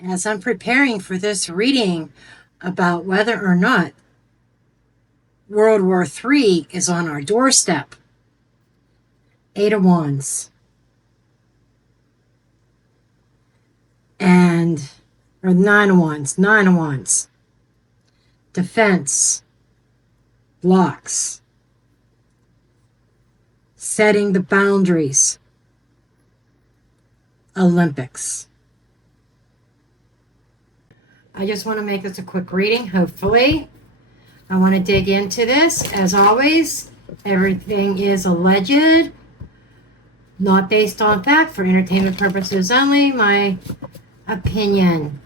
As I'm preparing for this reading about whether or not World War III is on our doorstep, Eight of Wands, and or Nine of Wands, defense, blocks, setting the boundaries, Olympics. I just want to make this a quick reading, hopefully. I want to dig into this. As always, everything is alleged, not based on fact, for entertainment purposes only. My opinion,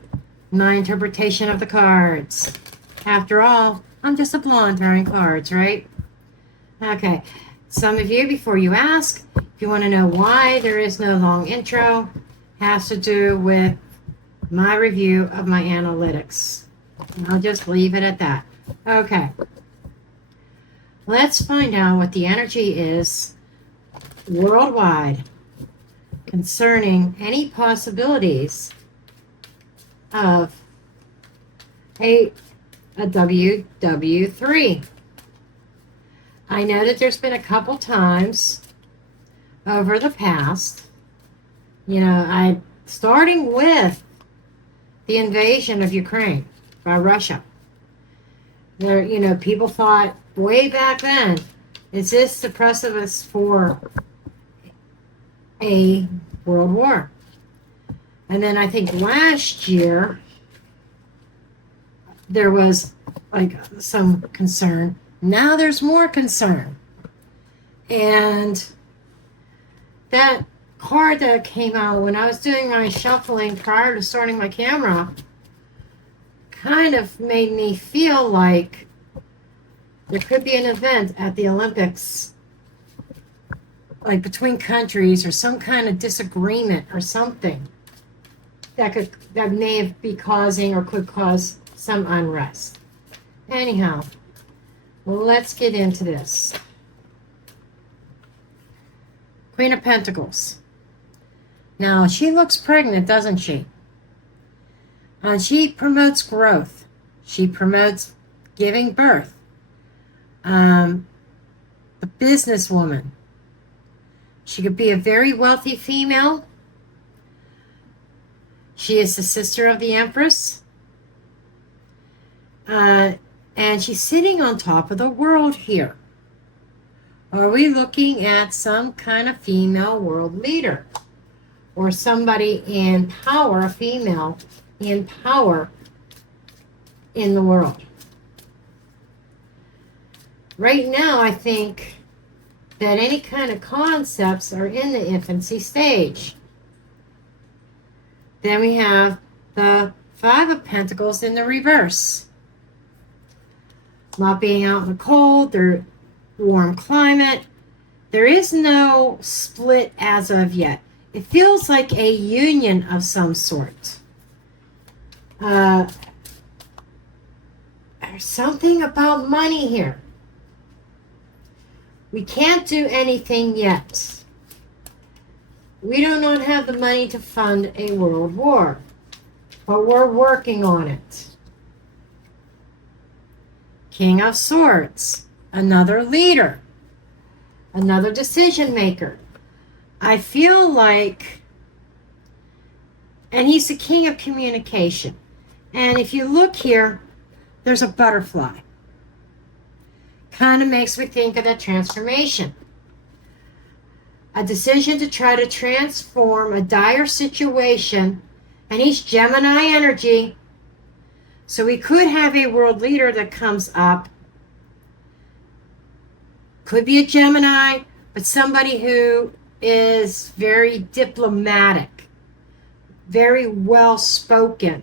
my interpretation of the cards. After all, I'm just a blonde throwing cards, right? Okay. Some of you, before you ask, if you want to know why there is no long intro, has to do with my review of my analytics. And I'll just leave it at that. Okay. Let's find out what the energy is worldwide concerning any possibilities of a WW3. I know that there's been a couple times over the past, starting with the invasion of Ukraine by Russia. There, people thought way back then, is this the precipice for a world war? And then I think last year there was some concern. Now there's more concern. And that card that came out when I was doing my shuffling prior to starting my camera kind of made me feel like there could be an event at the Olympics, like between countries, or some kind of disagreement or something that may be causing or could cause some unrest. Anyhow, let's get into this. Queen of Pentacles. Now, she looks pregnant, doesn't she? She promotes growth. She promotes giving birth. A businesswoman. She could be a very wealthy female. She is the sister of the Empress. And she's sitting on top of the world here. Are we looking at some kind of female world leader? Or somebody in power, a female in power in the world? Right now, I think that any kind of concepts are in the infancy stage. Then we have the Five of Pentacles in the reverse. Not being out in the cold, their warm climate. There is no split as of yet. It feels like a union of some sort. There's something about money here. We can't do anything yet. We do not have the money to fund a world war, but we're working on it. King of Swords, another leader, another decision maker. I feel like, and he's the king of communication. And if you look here, there's a butterfly. Kind of makes me think of that transformation. A decision to try to transform a dire situation, and he's Gemini energy. So we could have a world leader that comes up. Could be a Gemini, but somebody who is very diplomatic, very well spoken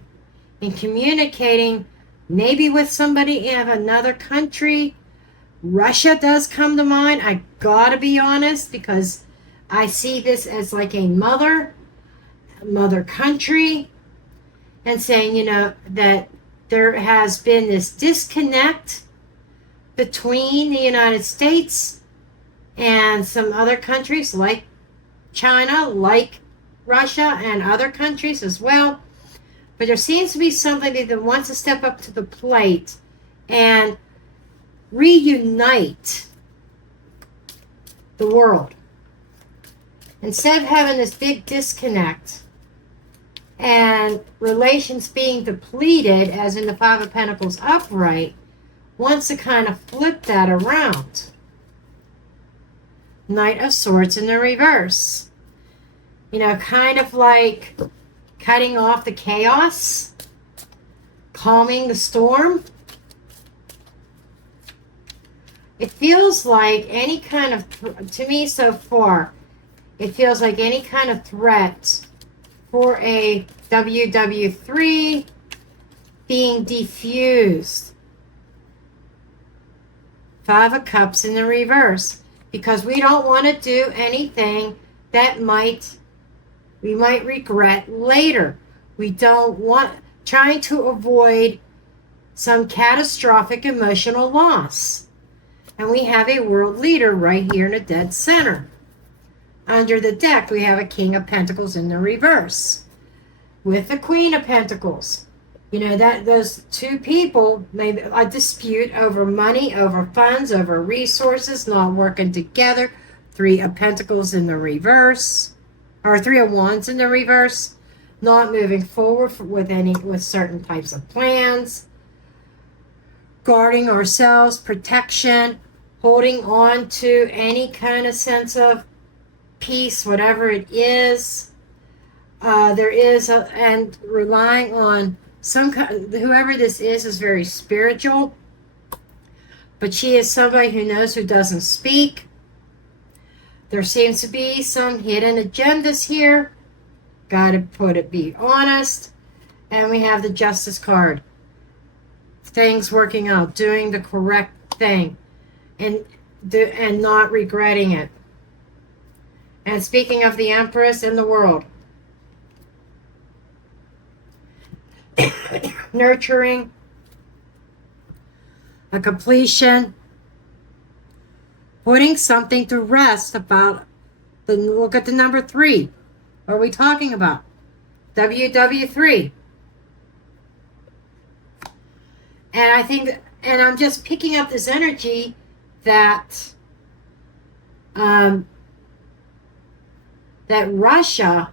in communicating, maybe with somebody in another country. Russia does come to mind. I gotta be honest, because I see this as like a mother country, and saying, that there has been this disconnect between the United States and some other countries like China, like Russia, and other countries as well. But there seems to be somebody that wants to step up to the plate and reunite the world. Instead of having this big disconnect and relations being depleted, as in the Five of Pentacles upright, wants to kind of flip that around. Knight of Swords in the reverse. You know, kind of like cutting off the chaos, calming the storm. It feels like any kind of, to me so far, it feels like any kind of threat for a WW3 being diffused. Five of Cups in the reverse. Because we don't want to do anything that we might regret later. We don't want, trying to avoid some catastrophic emotional loss. And we have a world leader right here in the dead center. Under the deck, we have a King of Pentacles in the reverse with the Queen of Pentacles. You know, that those two people may a dispute over money, over funds, over resources, not working together. Three of Pentacles in the reverse, or Three of Wands in the reverse, not moving forward with certain types of plans. Guarding ourselves, protection, holding on to any kind of sense of peace, whatever it is. And relying on whoever this is very spiritual, but she is somebody who knows who doesn't speak. There seems to be some hidden agendas here. Gotta be honest. And we have the Justice card. Things working out, doing the correct thing, and not regretting it. And speaking of the Empress in the world, nurturing, a completion, putting something to rest about look at the number 3. What are we talking about? WW3. And I think, and I'm just picking up this energy that that Russia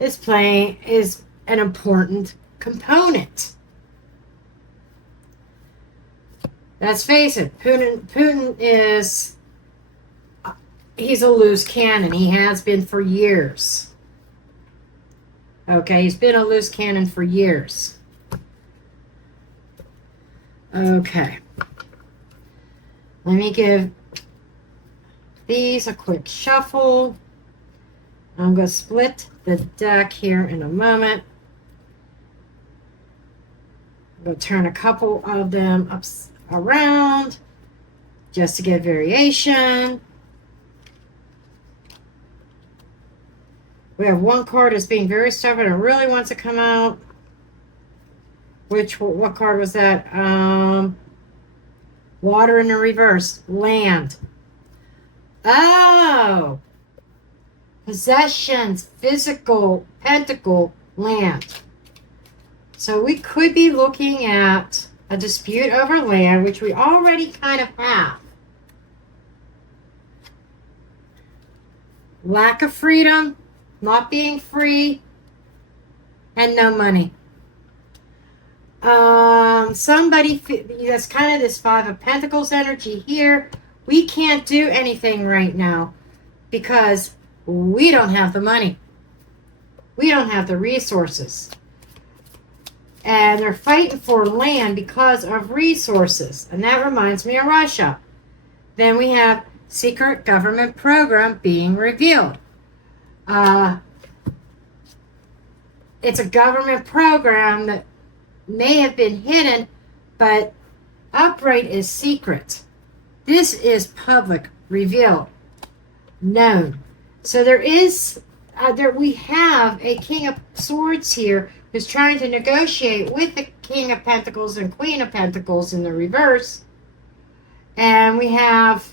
is an important component. Let's face it, Putin he's a loose cannon. He has been for years. Okay, he's been a loose cannon for years. Okay. Let me give these a quick shuffle. I'm going to split the deck here in a moment. I'm going to turn a couple of them around just to get variation. We have one card that's being very stubborn and really wants to come out. What card was that? Water in the reverse. Land. Oh! Possessions. Physical. Pentacle. Land. So we could be looking at a dispute over land, which we already kind of have. Lack of freedom. Not being free. And no money. Somebody that's kind of this Five of Pentacles energy here. We can't do anything right now because we don't have the money. We don't have the resources. And they're fighting for land because of resources. And that reminds me of Russia. Then we have secret government program being revealed. It's a government program that may have been hidden, but upright is secret. This is public, revealed, known. So we have a King of Swords here who's trying to negotiate with the King of Pentacles and Queen of Pentacles in the reverse. And we have,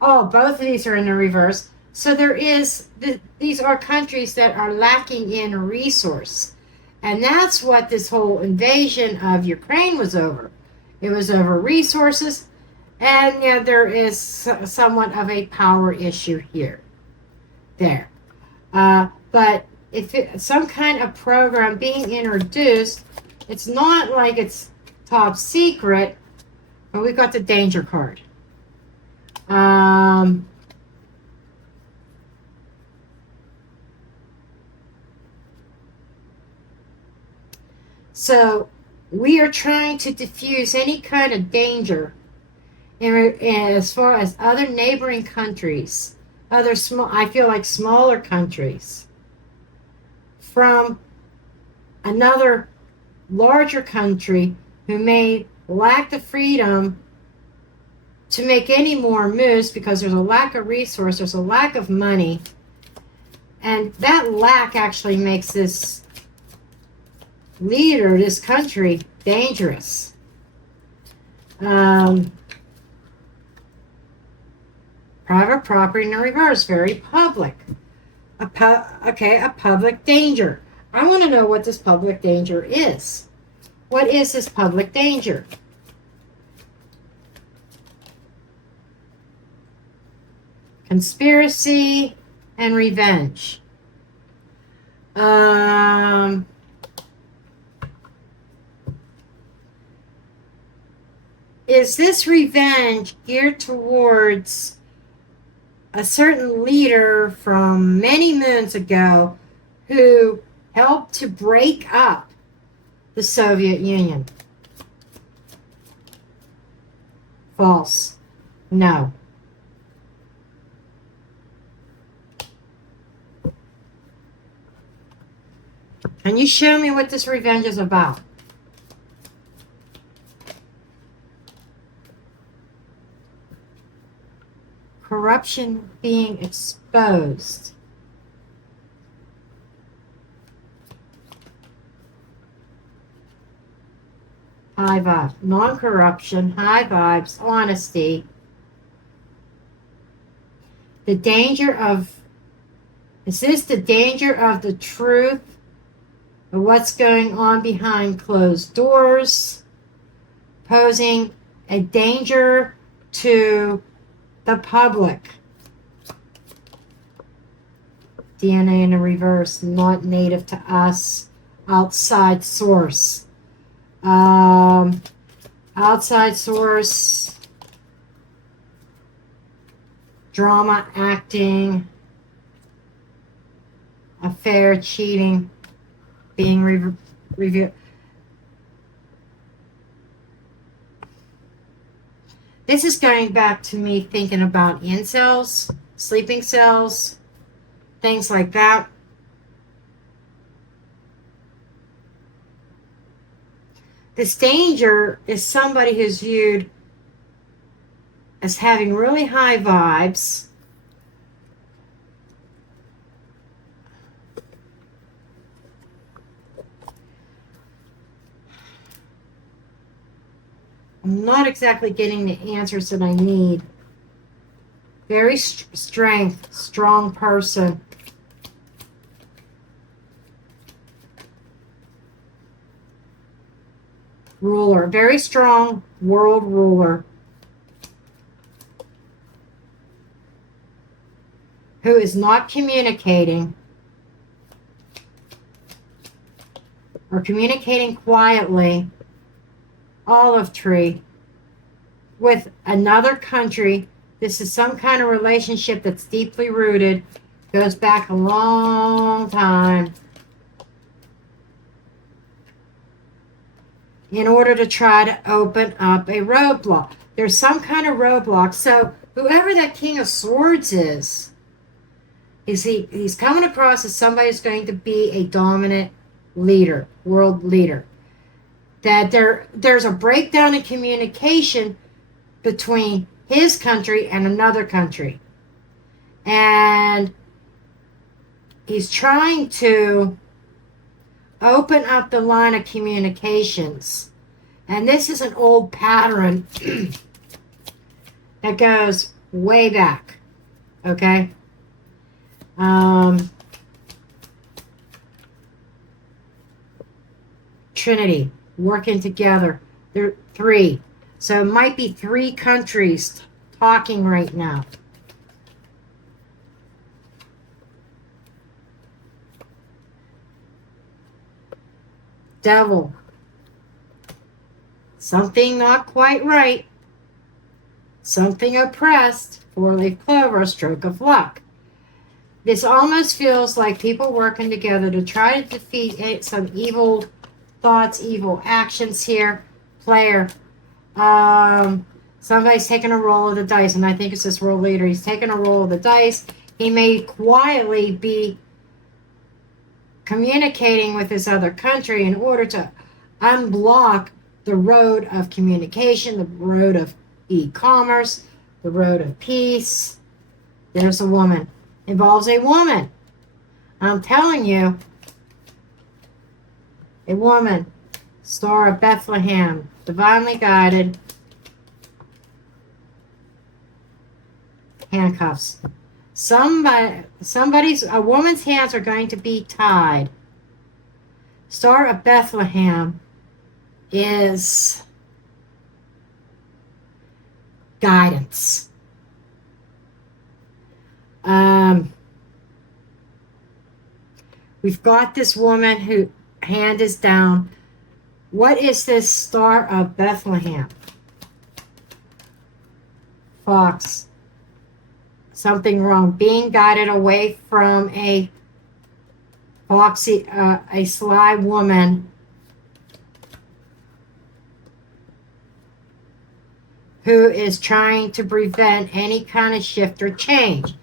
both of these are in the reverse. So these are countries that are lacking in resource. And that's what this whole invasion of Ukraine was over. It was over resources, and yeah, there is somewhat of a power issue here. There. But if some kind of program being introduced, it's not like it's top secret, but we've got the danger card. So we are trying to diffuse any kind of danger as far as other neighboring countries, other small, I feel like smaller countries, from another larger country who may lack the freedom to make any more moves because there's a lack of resource, there's a lack of money, and that lack actually makes this leader, this country, dangerous. Private property in the reverse, very public. A public danger. I want to know what this public danger is. What is this public danger? Conspiracy and revenge. Is this revenge geared towards a certain leader from many moons ago who helped to break up the Soviet Union? False. No. Can you show me what this revenge is about? Corruption being exposed. High vibes. Non-corruption, high vibes, honesty. The danger of, is this the danger of the truth of what's going on behind closed doors, posing a danger to the public? DNA in the reverse, not native to us, outside source. Outside source, drama, acting, affair, cheating, being reviewed. This is going back to me thinking about incels, sleeping cells, things like that. This danger is somebody who's viewed as having really high vibes, I'm not exactly getting the answers that I need. Very strong person. Ruler, very strong world ruler. Who is not communicating or communicating quietly, olive tree, with another country. This is some kind of relationship that's deeply rooted, goes back a long time, in order to try to open up a roadblock. There's some kind of roadblock. So whoever that King of Swords is he's coming across as somebody who's going to be a dominant leader, world leader. That there's a breakdown in communication between his country and another country. And he's trying to open up the line of communications. And this is an old pattern that goes way back. Okay? Trinity working together. There are three. So it might be three countries talking right now. Devil. Something not quite right. Something oppressed. Four-leaf clover, stroke of luck. This almost feels like people working together to try to defeat some evil thoughts, evil actions here. Player. Somebody's taking a roll of the dice, and I think it's this world leader. He's taking a roll of the dice. He may quietly be communicating with this other country in order to unblock the road of communication, the road of e-commerce, the road of peace. There's a woman. Involves a woman. I'm telling you, a woman. Star of Bethlehem. Divinely guided. Handcuffs. A woman's hands are going to be tied. Star of Bethlehem is guidance. We've got this woman who hand is down. What is this Star of Bethlehem? Fox. Something wrong. Being guided away from a foxy, a sly woman who is trying to prevent any kind of shift or change.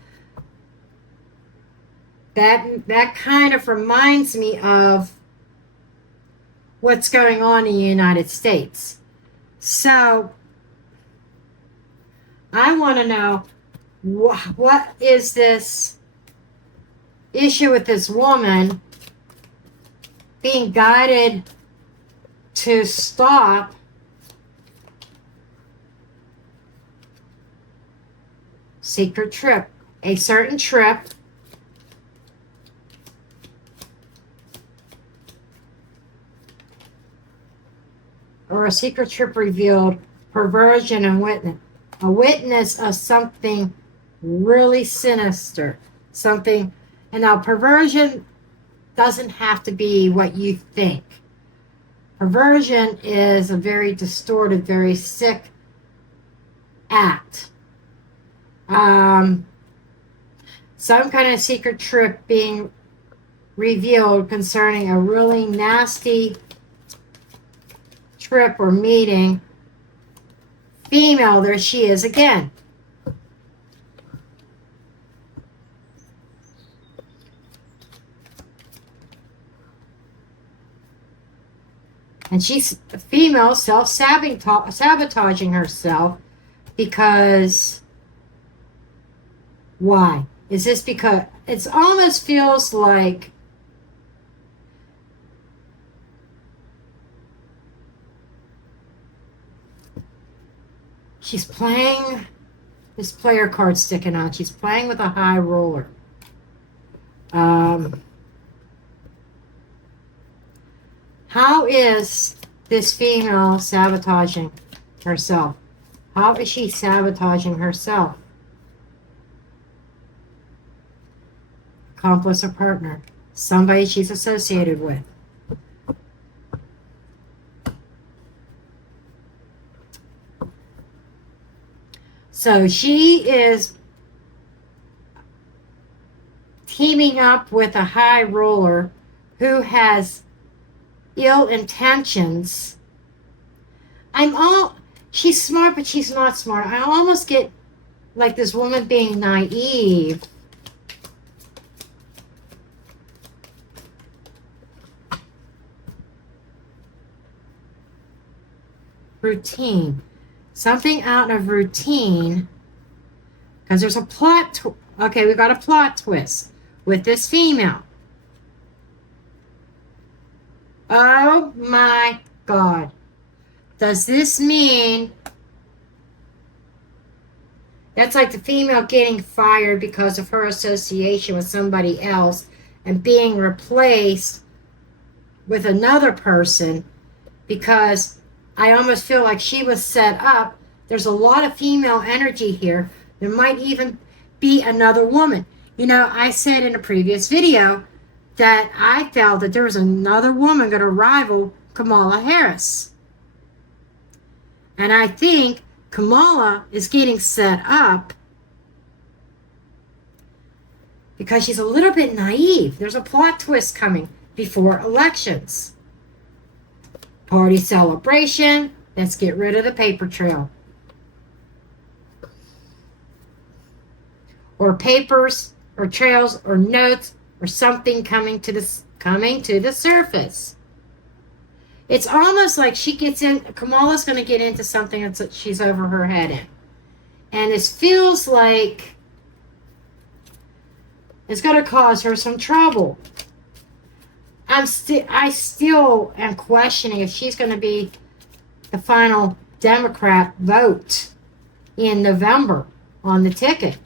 That kind of reminds me of what's going on in the United States. So I want to know, what is this issue with this woman being guided to stop secret trip, a certain trip or a secret trip revealed, perversion and witness, a witness of something really sinister, something. And now perversion doesn't have to be what you think. Perversion is a very distorted, very sick act. Some kind of secret trip being revealed concerning a really nasty trip or meeting. Female, there she is again. And she's female, self-sabotaging herself because, why? Is this because, it almost feels like she's playing, this player card sticking out, she's playing with a high roller. How is this female sabotaging herself? How is she sabotaging herself? Accomplice or partner. Somebody she's associated with. So she is teaming up with a high roller who has ill intentions. She's smart, but she's not smart. I almost get like this woman being naive. Routine. Something out of routine. Because there's a plot. Okay, we got a plot twist with this female. Oh my God. Does this mean that's like the female getting fired because of her association with somebody else and being replaced with another person, because I almost feel like she was set up. There's a lot of female energy here. There might even be another woman. You know, I said in a previous video that I felt that there was another woman going to rival Kamala Harris. And I think Kamala is getting set up because she's a little bit naive. There's a plot twist coming before elections. Party celebration. Let's get rid of the paper trail. Or papers, or trails, or notes, or something coming to the surface. It's almost like she gets in. Kamala's going to get into something that she's over her head in, and this feels like it's going to cause her some trouble. I still am questioning if she's going to be the final Democrat vote in November on the ticket.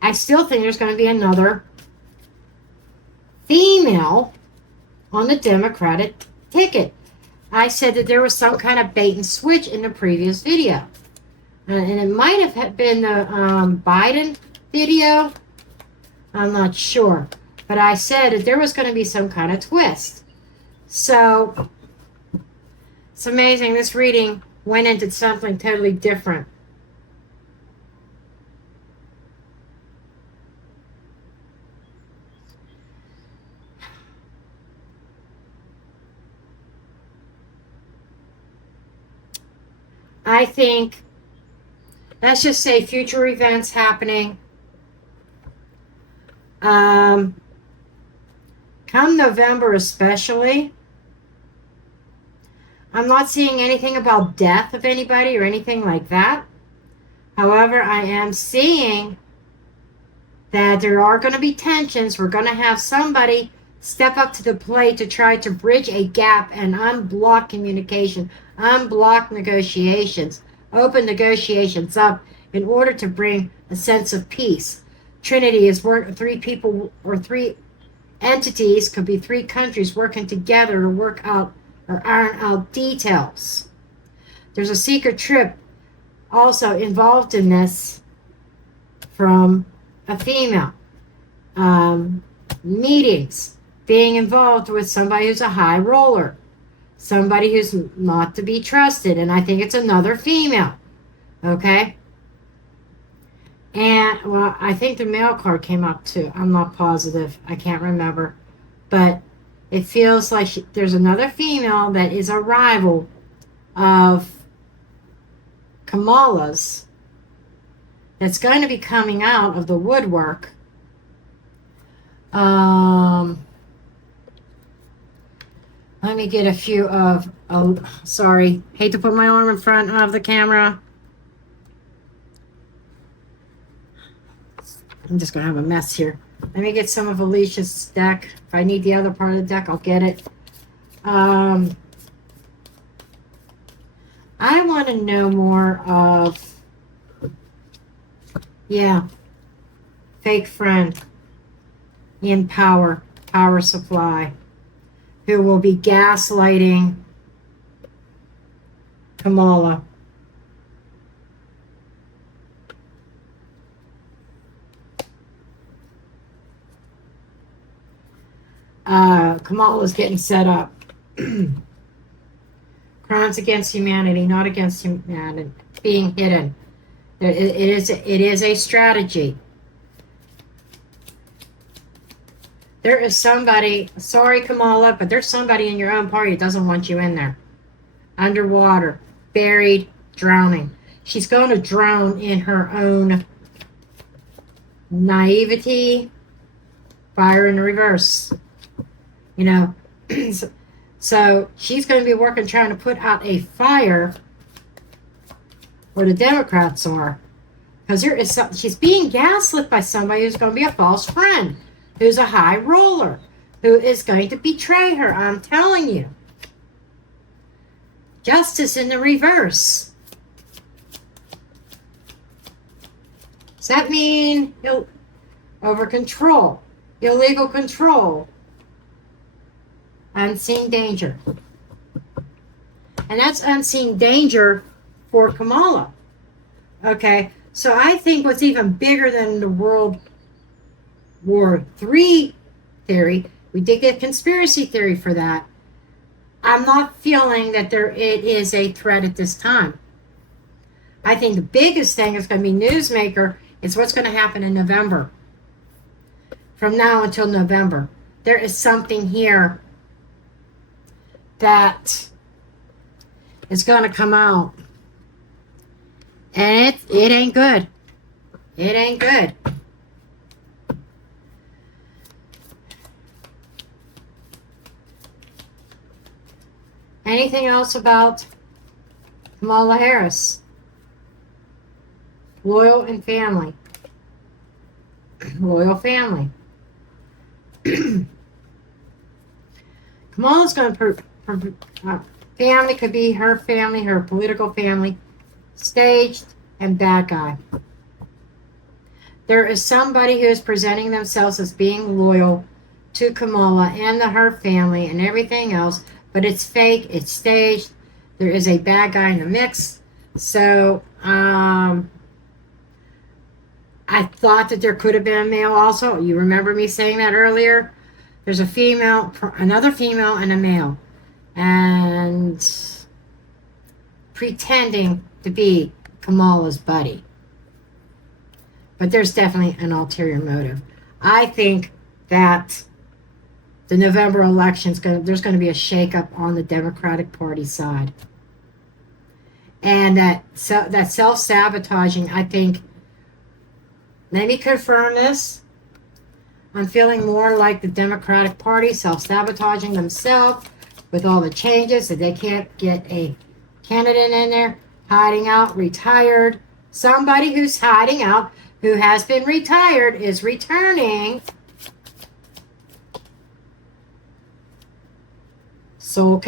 I still think there's going to be another female on the Democratic ticket. I said that there was some kind of bait and switch in the previous video. And it might have been the Biden video. I'm not sure. But I said that there was going to be some kind of twist. So, it's amazing. This reading went into something totally different. I think, let's just say future events happening. Come November especially, I'm not seeing anything about death of anybody or anything like that. However, I am seeing that there are going to be tensions. We're going to have somebody step up to the plate to try to bridge a gap and unblock communication, unblock negotiations, open negotiations up in order to bring a sense of peace. Trinity is three people or three entities, could be three countries working together to work out or iron out details. There's a secret trip also involved in this from a female. Meetings, being involved with somebody who's a high roller, somebody who's not to be trusted, and I think it's another female. Okay? And, well, I think the male card came up too. I'm not positive. I can't remember. But it feels like there's another female that is a rival of Kamala's that's going to be coming out of the woodwork. Let me get a few of, sorry, hate to put my arm in front of the camera. I'm just going to have a mess here. Let me get some of Alicia's deck. If I need the other part of the deck, I'll get it. I want to know more of, fake friend in power supply, who will be gaslighting Kamala. Kamala's getting set up. Crimes against humanity, not against humanity, being hidden. It is a strategy. There is somebody, sorry Kamala, but there's somebody in your own party that doesn't want you in there. Underwater, buried, drowning. She's going to drown in her own naivety. Fire in reverse. You know, so she's going to be working trying to put out a fire where the Democrats are. Because she's being gaslit by somebody who's going to be a false friend, who's a high roller, who is going to betray her. I'm telling you. Justice in the reverse. Does that mean over control? Illegal control? Unseen danger. And that's unseen danger for Kamala. Okay, so I think what's even bigger than the World War III theory, we did get conspiracy theory for that. I'm not feeling that it is a threat at this time. I think the biggest thing is going to be newsmaker is what's going to happen in November. From now until November. There is something here that is going to come out. And it ain't good. It ain't good. Anything else about Kamala Harris? Loyal and family. Loyal family. Kamala's going to family could be her family, her political family, staged and bad guy. There is somebody who is presenting themselves as being loyal to Kamala and her family and everything else, but it's fake, it's staged. There is a bad guy in the mix. So, I thought that there could have been a male also. You remember me saying that earlier? There's a female, another female, and a male. And pretending to be Kamala's buddy. But there's definitely an ulterior motive. I think that the November election's there's going to be a shakeup on the Democratic Party side. And that self-sabotaging, I think, let me confirm this. I'm feeling more like the Democratic Party self-sabotaging themselves with all the changes that they can't get a candidate in there, hiding out, retired. Somebody who's hiding out, who has been retired, is returning. Soul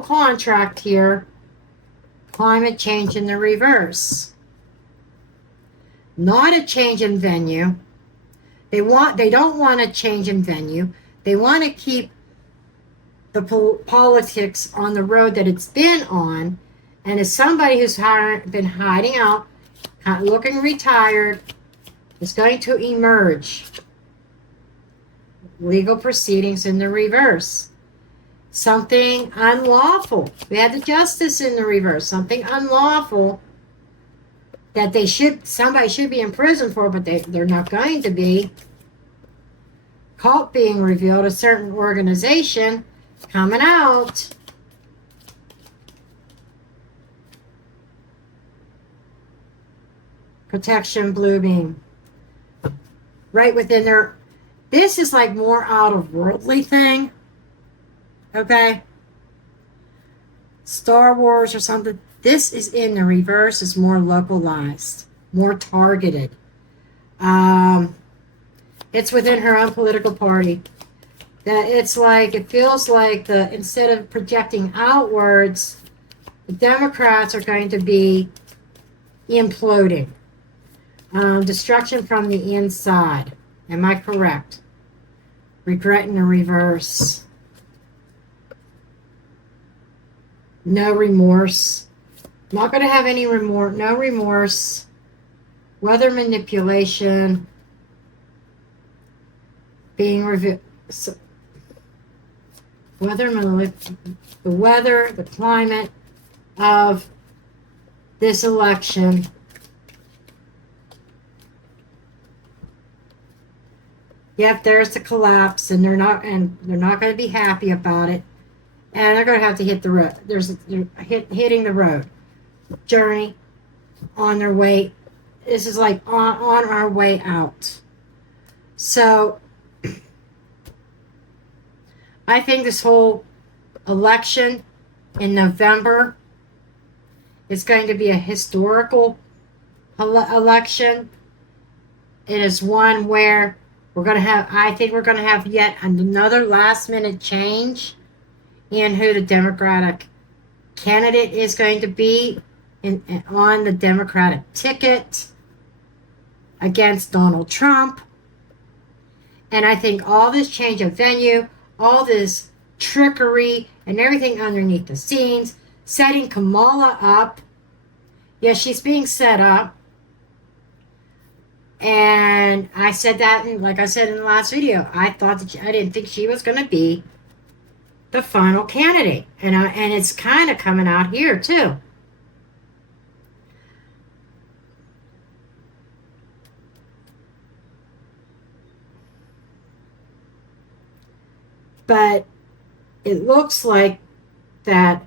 contract here. Climate change in the reverse. Not a change in venue. They don't want a change in venue. They want to keep the politics on the road that it's been on. And as somebody who's been hiding out, looking retired, is going to emerge. Legal proceedings in the reverse. Something unlawful. We had the justice in the reverse. Something unlawful that somebody should be in prison for, but they're not going to be. Cult being revealed, a certain organization coming out. Protection, blue beam. Right within their, this is like more out of worldly thing. Okay? Star Wars or something. This is in the reverse, is more localized, more targeted. It's within her own political party. That it's like, it feels like instead of projecting outwards, the Democrats are going to be imploding. Destruction from the inside. Am I correct? Regret in the reverse. No remorse. Not going to have any remorse. No remorse. Weather manipulation. Being revealed. So, the weather, the climate of this election. Yep, there's the collapse, and they're not going to be happy about it, and they're going to have to hit the road. Hitting the road journey on their way. This is like on our way out. So I think this whole election in November is going to be a historical election. It is one where I think we're going to have yet another last minute change in who the Democratic candidate is going to be on the Democratic ticket against Donald Trump. And I think all this change of venue, all this trickery, and everything underneath the scenes, setting Kamala up. Yes, she's being set up. And I said that, like I said in the last video, I didn't think she was going to be the final candidate. And it's kind of coming out here, too. But it looks like that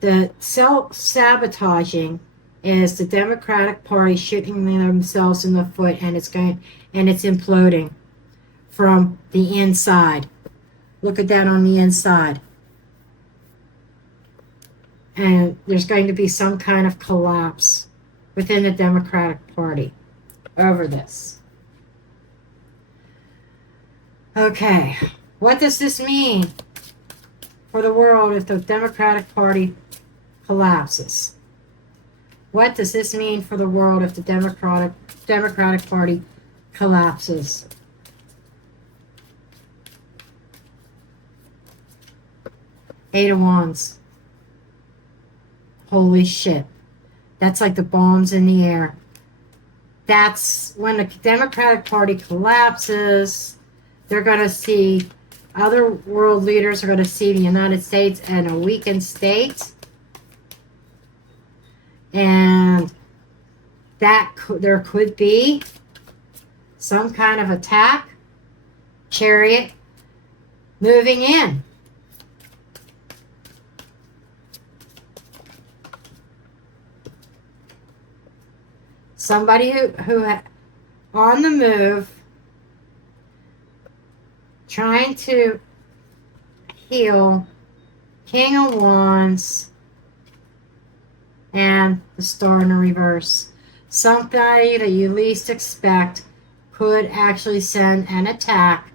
the self-sabotaging is the Democratic Party shooting themselves in the foot, and it's imploding from the inside. Look at that on the inside. And there's going to be some kind of collapse within the Democratic Party over this. Okay, what does this mean for the world if the Democratic Party collapses? What does this mean for the world if the Democratic Party collapses? Eight of Wands. Holy shit. That's like the bombs in the air. That's when the Democratic Party collapses. They're going to see, other world leaders are going to see the United States in a weakened state. And there could be some kind of attack, chariot moving in. Somebody who on the move, trying to heal, King of Wands, and the Star in the reverse. Somebody that you least expect could actually send an attack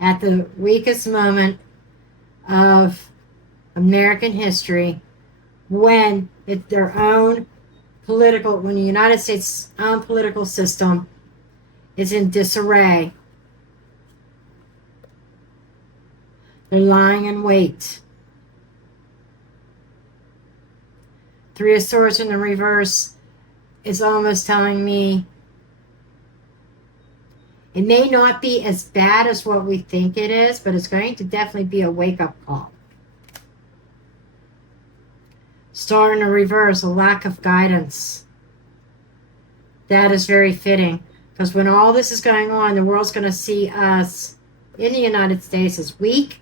at the weakest moment of American history, when when the United States' own political system is in disarray. They're lying in wait. Three of Swords in the reverse is almost telling me it may not be as bad as what we think it is, but it's going to definitely be a wake-up call. Star in the reverse, a lack of guidance. That is very fitting, because when all this is going on, the world's going to see us in the United States as weak,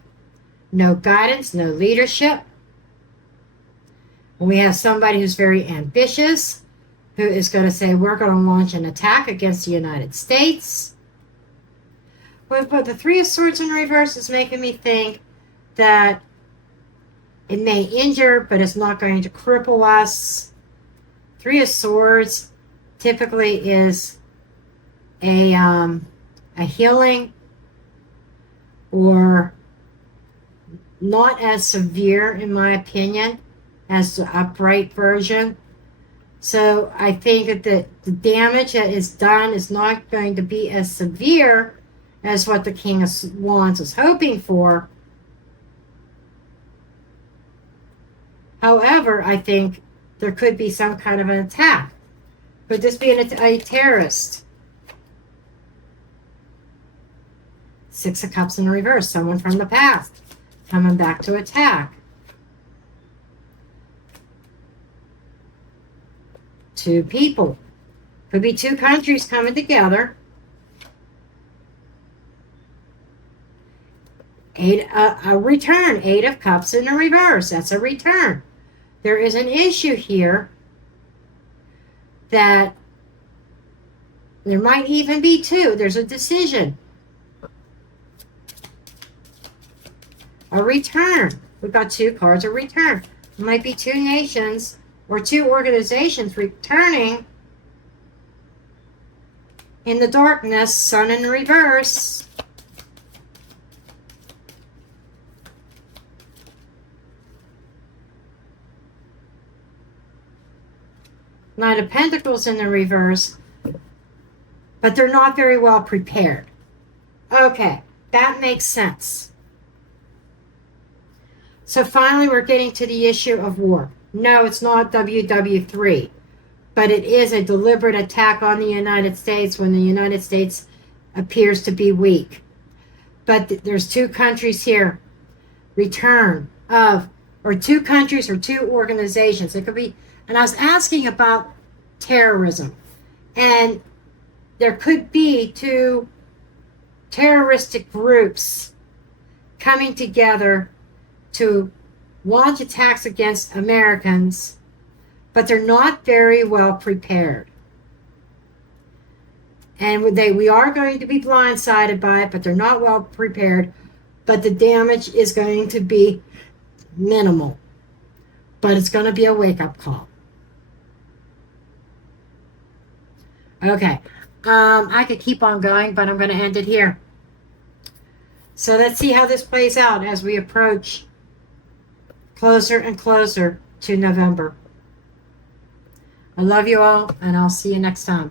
no guidance, no leadership. We have somebody who's very ambitious, who is going to say, we're going to launch an attack against the United States. But the Three of Swords in reverse is making me think that it may injure, but it's not going to cripple us. Three of Swords typically is a healing, or not as severe, in my opinion, as the upright version. So I think that the damage that is done is not going to be as severe as what the King of Wands is hoping for. However, I think there could be some kind of an attack. Could this be a terrorist? Six of Cups in reverse, someone from the past coming back to attack. Two people. Could be two countries coming together. A return. Eight of Cups in the reverse. That's a return. There is an issue here that there might even be two. There's a decision. A return. We've got two cards of return. It might be two nations or two organizations returning in the darkness. Sun in reverse. Knight of Pentacles in the reverse, but they're not very well prepared. Okay, that makes sense. So finally, we're getting to the issue of war. No, it's not WW3, but it is a deliberate attack on the United States when the United States appears to be weak. But there's two countries here. Return of, or two countries or two organizations. It could be, and I was asking about terrorism. And there could be two terroristic groups coming together to launch attacks against Americans, but they're not very well prepared. And we are going to be blindsided by it, but they're not well prepared. But the damage is going to be minimal. But it's going to be a wake-up call. Okay. I could keep on going, but I'm going to end it here. So let's see how this plays out as we approach closer and closer to November. I love you all, and I'll see you next time.